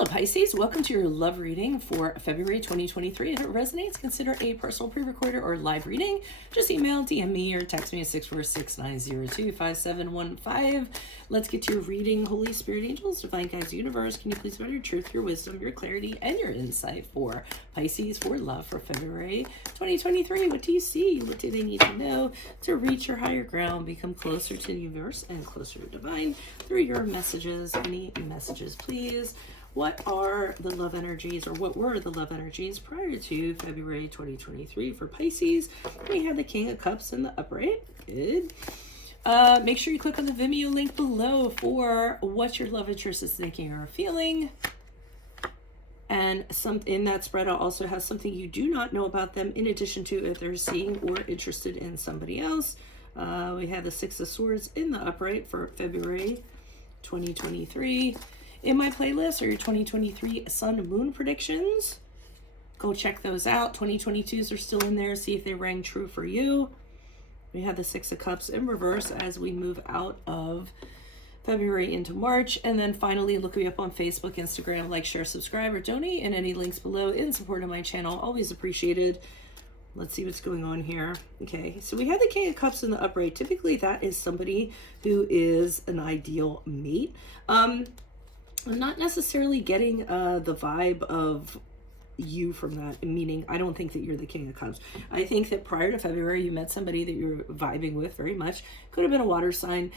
Hello, Pisces. Welcome to your love reading for February 2023. If it resonates, consider a personal pre-recorded or live reading. Just email, DM me, or text me at 646-902-5715. Let's get to your reading. Holy Spirit, angels, divine guides, universe, can you please provide your truth, your wisdom, your clarity, and your insight for Pisces for love for February 2023? What do you see? What do they need to know to reach your higher ground, become closer to the universe and closer to divine through your messages? Any messages, please? What are the love energies, or what were the love energies prior to February 2023 for Pisces? We have the King of Cups in the upright. Good. Make sure you click on the Vimeo link below for what your love interest is thinking or feeling. And in that spread, I'll also have something you do not know about them, in addition to if they're seeing or interested in somebody else. We have the Six of Swords in the upright for February 2023. In my playlist are your 2023 Sun Moon predictions. Go check those out. 2022s are still in there. See if they rang true for you. We have the Six of Cups in reverse as we move out of February into March. And then finally, look me up on Facebook, Instagram, like, share, subscribe, or donate, and any links below in support of my channel. Always appreciated. Let's see what's going on here. Okay, so we have the King of Cups in the upright. Typically, that is somebody who is an ideal mate. I'm not necessarily getting the vibe of you from that, meaning I don't think that you're the King of Cups. I think that prior to February, you met somebody that you're vibing with very much. Could have been a water sign.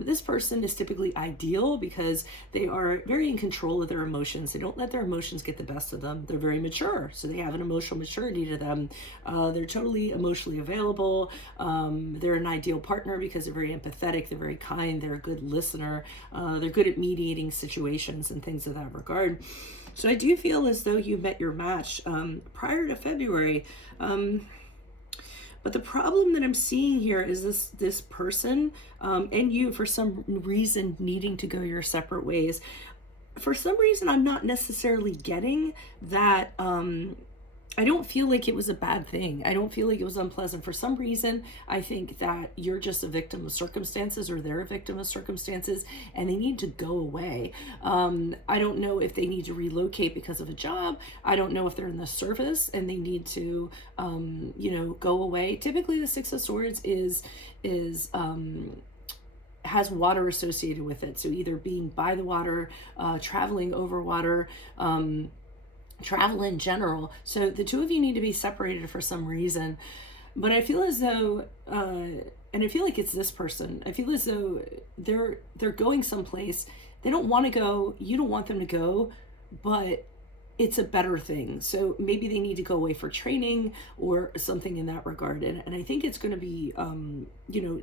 This person is typically ideal because they are very in control of their emotions. They don't let their emotions get the best of them. They're very mature, so they have an emotional maturity to them. They're totally emotionally available. They're an ideal partner because they're very empathetic. They're very kind. They're a good listener. They're good at mediating situations and things of that regard. So I do feel as though you met your match prior to February. But the problem that I'm seeing here is this person and you, for some reason, needing to go your separate ways. For some reason, I'm not necessarily getting that. I don't feel like it was a bad thing. I don't feel like it was unpleasant. For some reason, I think that you're just a victim of circumstances, or they're a victim of circumstances, and they need to go away. I don't know if they need to relocate because of a job. I don't know if they're in the service and they need to, go away. Typically, the Six of Swords has water associated with it. So either being by the water, traveling over water, travel in general. So the two of you need to be separated for some reason. But I feel as though, and I feel like it's this person, I feel as though they're going someplace. They don't want to go. You don't want them to go, but it's a better thing. So maybe they need to go away for training or something in that regard. And I think it's going to be,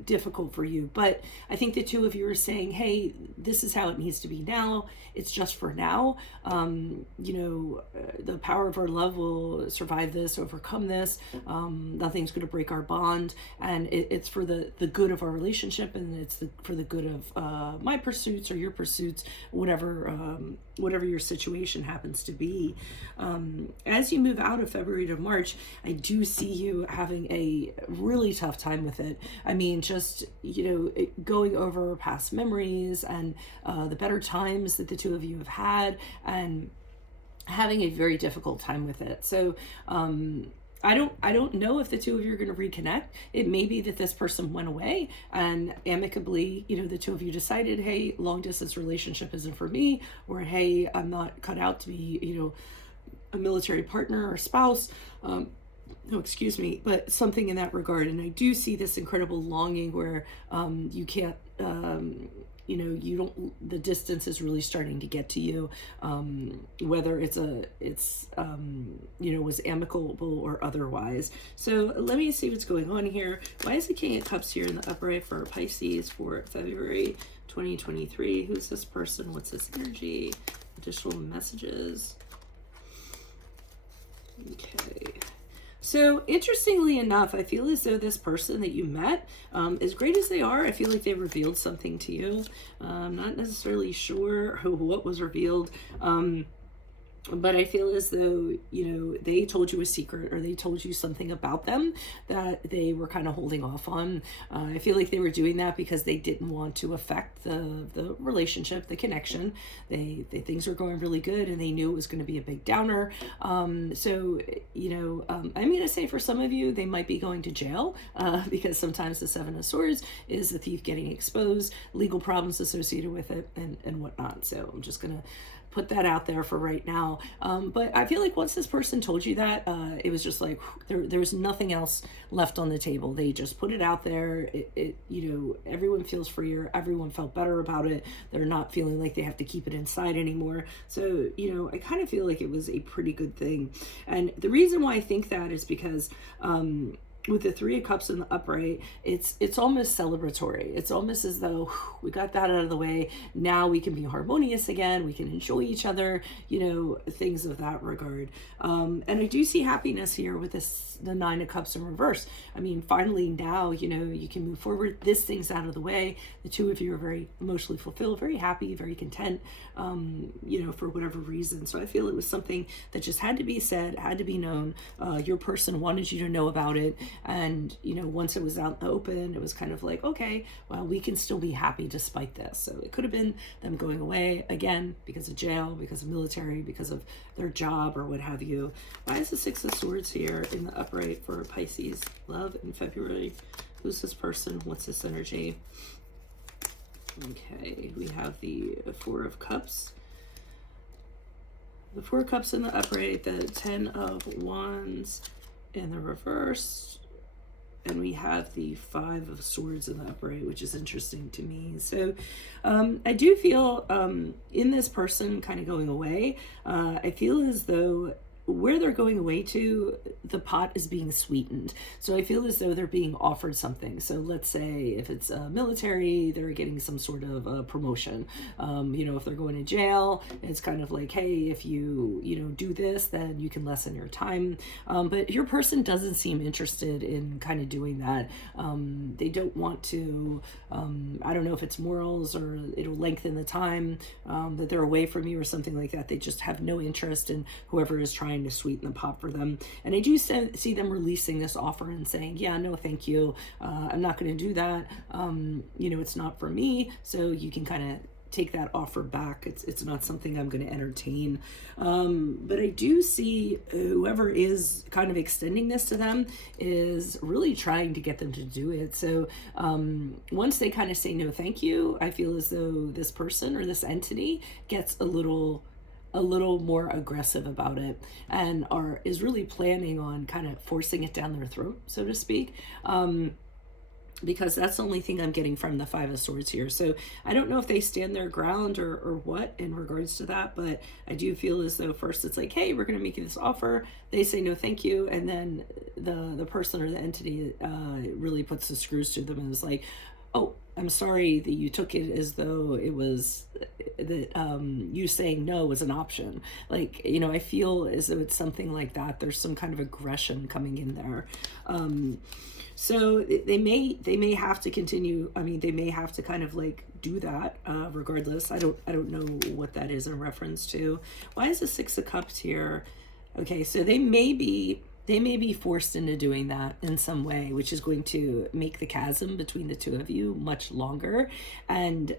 difficult for you. But I think the two of you are saying, hey, this is how it needs to be now. It's just for now. The power of our love will survive this, overcome this. Nothing's going to break our bond. And it's for the good of our relationship. And it's for the good of my pursuits or your pursuits, whatever your situation happens to be. As you move out of February to March, I do see you having a really tough time with it. I mean, just, going over past memories and the better times that the two of you have had, and having a very difficult time with it. So, I don't know if the two of you are going to reconnect. It may be that this person went away and amicably, the two of you decided, hey, long distance relationship isn't for me, or hey, I'm not cut out to be, a military partner or spouse. But something in that regard. And I do see this incredible longing where you can't, the distance is really starting to get to you, whether was amicable or otherwise. So let me see what's going on here. Why is the King of Cups here in the upright for Pisces for February 2023? Who's this person? What's this energy? Additional messages. Okay. So interestingly enough, I feel as though this person that you met, as great as they are, I feel like they revealed something to you. I'm not necessarily sure what was revealed. But I feel as though, they told you a secret, or they told you something about them that they were kind of holding off on. I feel like they were doing that because they didn't want to affect the relationship, the connection. Things were going really good, and they knew it was going to be a big downer. So, I'm going to say for some of you, they might be going to jail, because sometimes the Seven of Swords is the thief getting exposed, legal problems associated with it, and whatnot. So I'm just going to put that out there for right now. But I feel like once this person told you that, it was just like there was nothing else left on the table. They just put it out there. Everyone feels freer. Everyone felt better about it. They're not feeling like they have to keep it inside anymore. So, I kind of feel like it was a pretty good thing. And the reason why I think that is because, with the Three of Cups in the upright, it's almost celebratory. It's almost as though we got that out of the way. Now we can be harmonious again. We can enjoy each other, things of that regard. And I do see happiness here with the Nine of Cups in reverse. I mean, finally now, you can move forward. This thing's out of the way. The two of you are very emotionally fulfilled, very happy, very content, for whatever reason. So I feel it was something that just had to be said, had to be known. Your person wanted you to know about it. And, once it was out in the open, it was kind of like, okay, well, we can still be happy despite this. So it could have been them going away again because of jail, because of military, because of their job or what have you. Why is the Six of Swords here in the upright for Pisces? Love in February. Who's this person? What's this energy? Okay, we have the Four of Cups. The Four of Cups in the upright, the Ten of Wands in the reverse, and we have the Five of Swords in the upright, which is interesting to me. So I do feel in this person kind of going away, I feel as though where they're going away to, the pot is being sweetened. So I feel as though they're being offered something. So let's say if it's military, they're getting some sort of promotion. If they're going to jail, it's kind of like, hey, if you, do this, then you can lessen your time. But your person doesn't seem interested in kind of doing that. They don't want to, I don't know if it's morals or it'll lengthen the time that they're away from you or something like that. They just have no interest in whoever is trying to sweeten the pot for them. And I do see them releasing this offer and saying, yeah, no, thank you. I'm not going to do that. It's not for me. So you can kind of take that offer back. It's not something I'm going to entertain. But I do see whoever is kind of extending this to them is really trying to get them to do it. So once they kind of say no thank you, I feel as though this person or this entity gets a little more aggressive about it and is really planning on kind of forcing it down their throat, so to speak. Because that's the only thing I'm getting from the Five of Swords here. So I don't know if they stand their ground or what in regards to that, but I do feel as though first it's like, hey, we're going to make you this offer. They say no thank you, and then the person or the entity really puts the screws to them and is like, oh, I'm sorry that you took it as though it was that you saying no was an option. Like, I feel as though it's something like that. There's some kind of aggression coming in there. So they may have to continue. I mean, they may have to kind of like do that regardless. I don't know what that is in reference to. Why is the Six of Cups here? Okay, so they may be forced into doing that in some way, which is going to make the chasm between the two of you much longer. And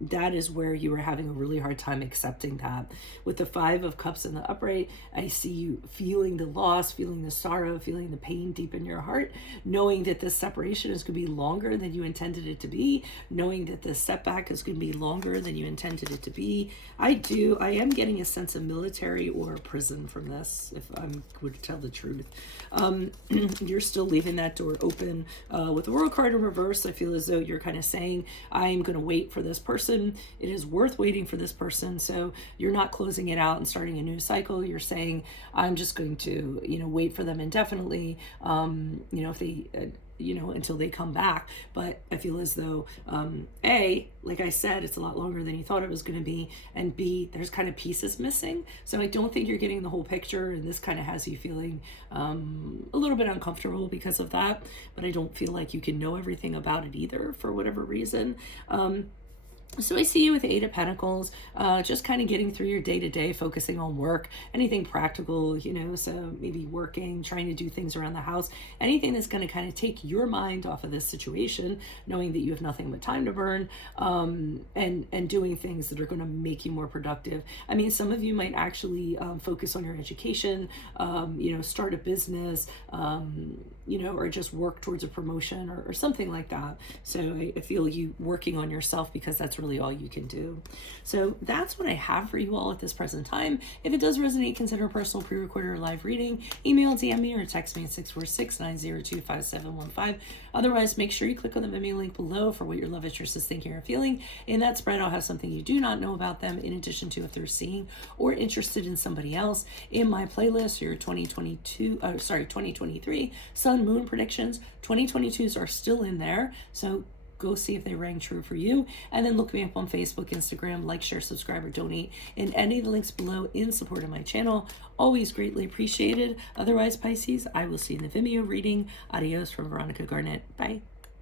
that is where you were having a really hard time accepting that. With the Five of Cups in the upright, I see you feeling the loss, feeling the sorrow, feeling the pain deep in your heart, knowing that this separation is going to be longer than you intended it to be, knowing that the setback is going to be longer than you intended it to be. I am getting a sense of military or prison from this, if I'm going to tell the truth. You're still leaving that door open. With the World card in reverse, I feel as though you're kind of saying, I'm going to wait for this person. It is worth waiting for this person. So you're not closing it out and starting a new cycle. You're saying, I'm just going to, wait for them indefinitely. If they, until they come back. But I feel as though, A, like I said, it's a lot longer than you thought it was going to be. And B, there's kind of pieces missing. So I don't think you're getting the whole picture. And this kind of has you feeling a little bit uncomfortable because of that. But I don't feel like you can know everything about it either for whatever reason. So I see you with the Eight of Pentacles, just kind of getting through your day-to-day, focusing on work, anything practical, so maybe working, trying to do things around the house, anything that's going to kind of take your mind off of this situation, knowing that you have nothing but time to burn, and doing things that are going to make you more productive. I mean, some of you might actually focus on your education, start a business, or just work towards a promotion or something like that. So I feel you working on yourself, because that's really all you can do. So that's what I have for you all at this present time. If it does resonate, consider a personal pre-recorded or live reading. Email, DM me, or text me at 646-902-5715. Otherwise, make sure you click on the Venmo link below for what your love interest is thinking or feeling. In that spread, I'll have something you do not know about them, in addition to if they're seeing or interested in somebody else. In my playlist, your 2023 Sun Moon predictions. 2022s are still in there, so go see if they rang true for you. And then look me up on Facebook, Instagram, like, share, subscribe, or donate in any of the links below in support of my channel. Always greatly appreciated. Otherwise, Pisces, I will see you in the Vimeo reading. Adios from Veronica Garnet. Bye.